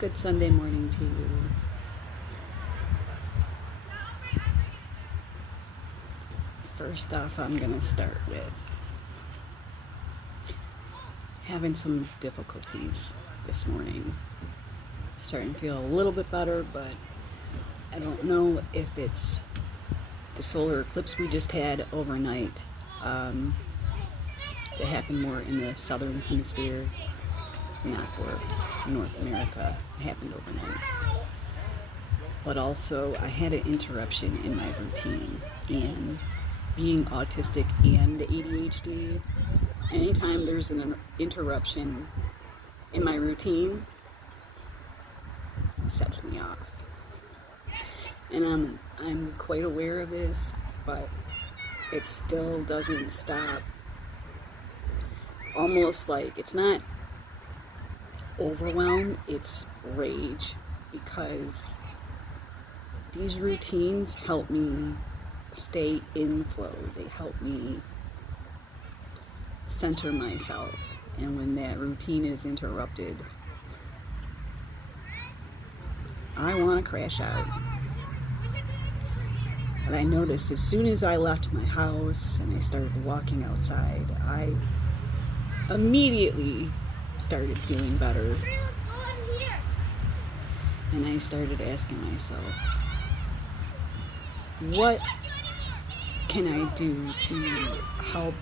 Good Sunday morning to you. First off, I'm going to start with having some difficulties this morning. Starting to feel a little bit better, but I don't know if it's the solar eclipse we just had overnight. It happened more in the southern hemisphere, not for North America. It happened overnight. But also, I had an interruption in my routine. And being autistic and ADHD, anytime there's an interruption in my routine, it sets me off. And I'm quite aware of this, but it still doesn't stop. Almost like it's not overwhelm, it's rage, because these routines help me stay in flow. They help me center myself, and when that routine is interrupted, I want to crash out. But I noticed as soon as I left my house and I started walking outside, I immediately started feeling better. And I started asking myself, what can I do to help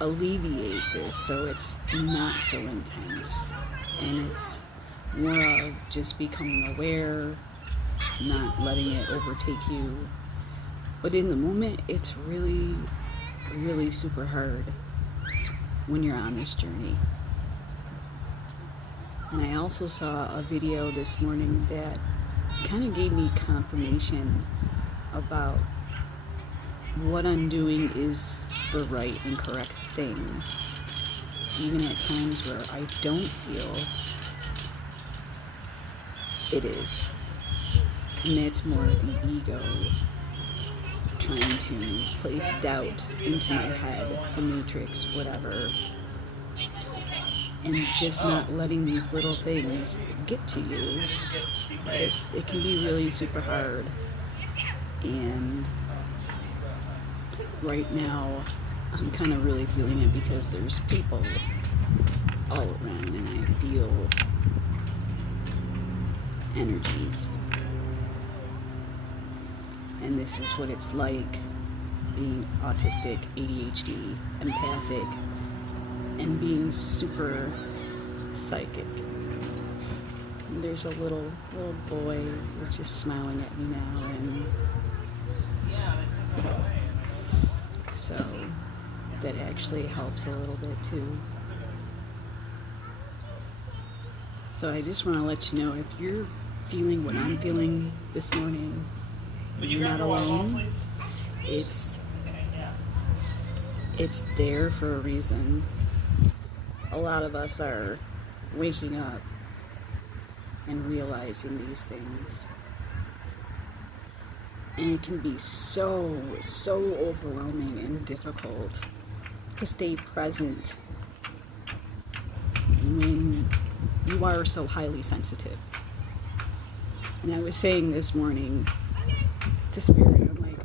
alleviate this so it's not so intense and it's more of just becoming aware, not letting it overtake you. But in the moment, it's really, really super hard when you're on this journey. And I also saw a video this morning that kind of gave me confirmation about what I'm doing is the right and correct thing, even at times where I don't feel it is. And that's more the ego trying to place doubt into my head, the matrix, whatever, and just not letting these little things get to you. It can be really super hard. And right now, I'm kind of really feeling it because there's people all around and I feel energies. And this is what it's like being autistic, ADHD, empathic, and being super psychic. And there's a little boy that's just smiling at me now, and so that actually helps a little bit too. So I just want to let you know, if you're feeling what I'm feeling this morning, you're not alone. It's there for a reason. A lot of us are waking up and realizing these things. And it can be so overwhelming and difficult to stay present when you are so highly sensitive. And I was saying this morning to Spirit, I'm like,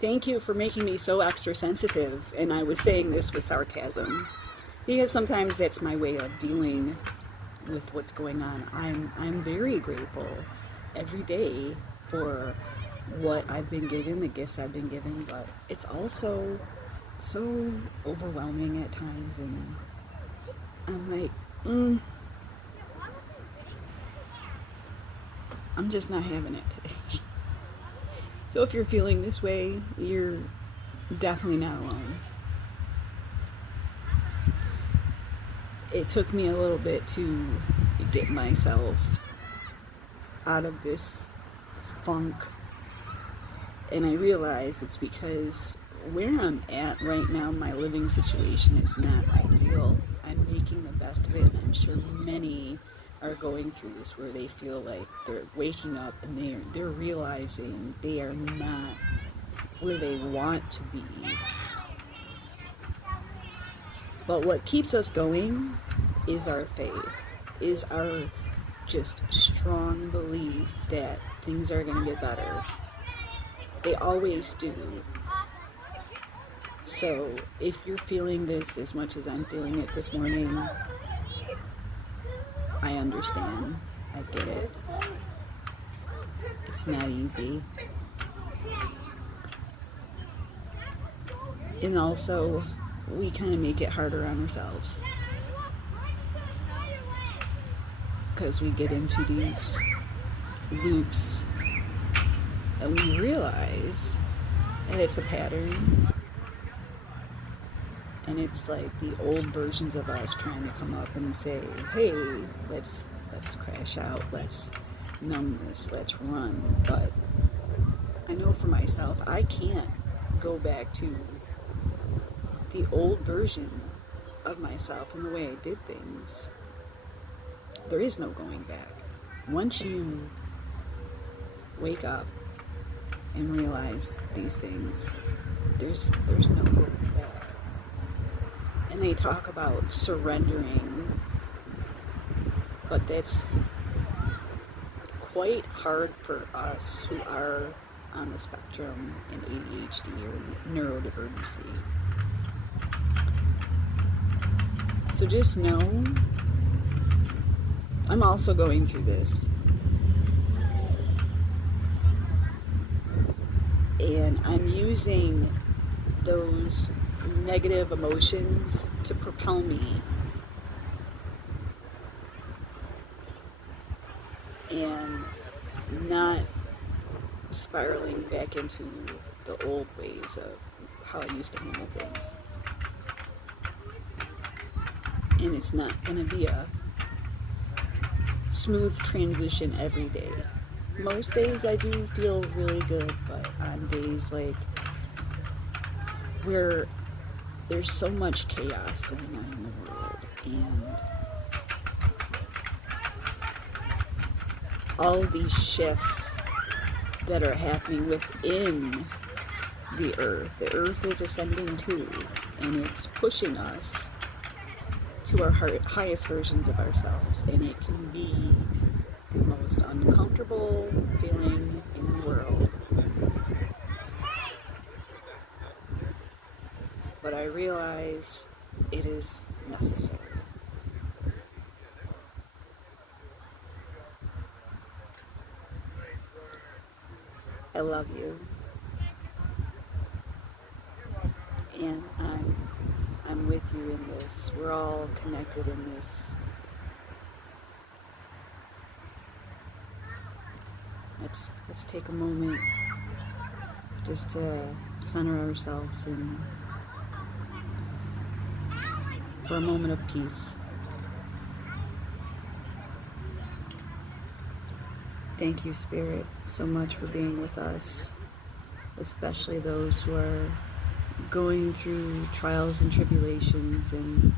thank you for making me so extra sensitive. And I was saying this with sarcasm, because sometimes that's my way of dealing with what's going on. I'm very grateful every day for what I've been given, the gifts I've been given, but it's also so overwhelming at times, and I'm like, I'm just not having it today. So if you're feeling this way, you're definitely not alone. It took me a little bit to get myself out of this funk, and I realize it's because where I'm at right now, my living situation is not ideal. I'm making the best of it, and I'm sure many are going through this, where they feel like they're waking up and they're realizing they are not where they want to be. But what keeps us going is our faith, is our just strong belief that things are going to get better. They always do. So if you're feeling this as much as I'm feeling it this morning, I understand. I get it. It's not easy. And also, we kind of make it harder on ourselves. Because we get into these loops and we realize that it's a pattern. And it's like the old versions of us trying to come up and say, hey, let's crash out, let's numb this, let's run. But I know for myself, I can't go back to the old version of myself and the way I did things. There is no going back. Once you wake up and realize these things, there's no going back. And they talk about surrendering, but that's quite hard for us who are on the spectrum in ADHD or neurodivergency. So just know, I'm also going through this. And I'm using those negative emotions to propel me. And not spiraling back into the old ways of how I used to handle things. And it's not going to be a smooth transition every day. Most days I do feel really good, but on days like where there's so much chaos going on in the world and all these shifts that are happening within the earth is ascending too, and it's pushing us to our highest versions of ourselves, and it can be the most uncomfortable feeling in the world. But I realize it is necessary. I love you. And I'm with you in this. We're all connected in this. Let's take a moment just to center ourselves in for a moment of peace. Thank you, Spirit, so much for being with us, especially those who are going through trials and tribulations and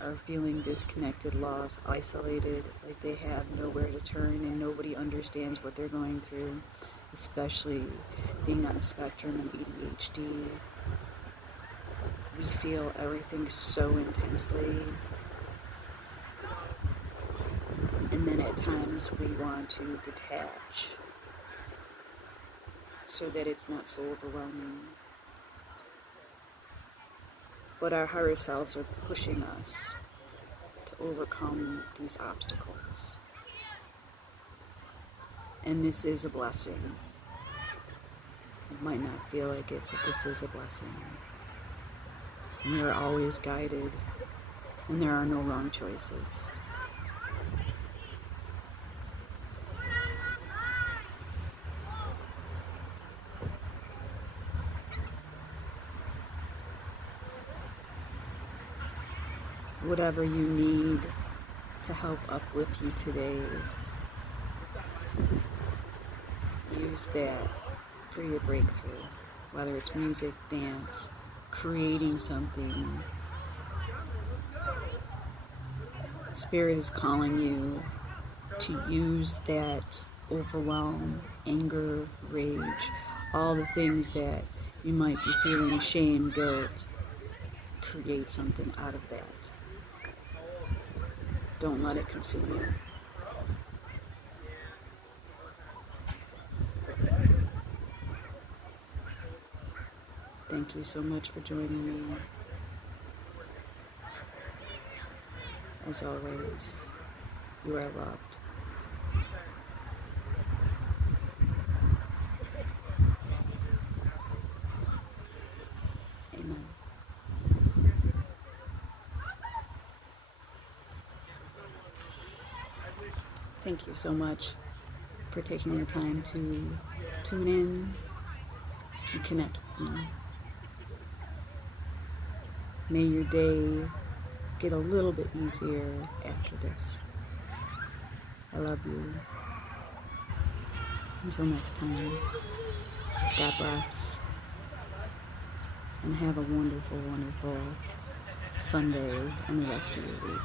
are feeling disconnected, lost, isolated, like they have nowhere to turn and nobody understands what they're going through, especially being on a spectrum and ADHD. We feel everything so intensely, and then at times we want to detach so that it's not so overwhelming. But our higher selves are pushing us to overcome these obstacles. And this is a blessing. It might not feel like it, but this is a blessing. And we are always guided, and there are no wrong choices. Whatever you need to help uplift you today, use that for your breakthrough. Whether it's music, dance, creating something. Spirit is calling you to use that overwhelm, anger, rage, all the things that you might be feeling shame, guilt. Create something out of that. Don't let it consume you. Thank you so much for joining me. As always, you are loved. Amen. Thank you so much for taking the time to tune in and connect with me. May your day get a little bit easier after this. I love you. Until next time, God bless. And have a wonderful, wonderful Sunday and the rest of your week.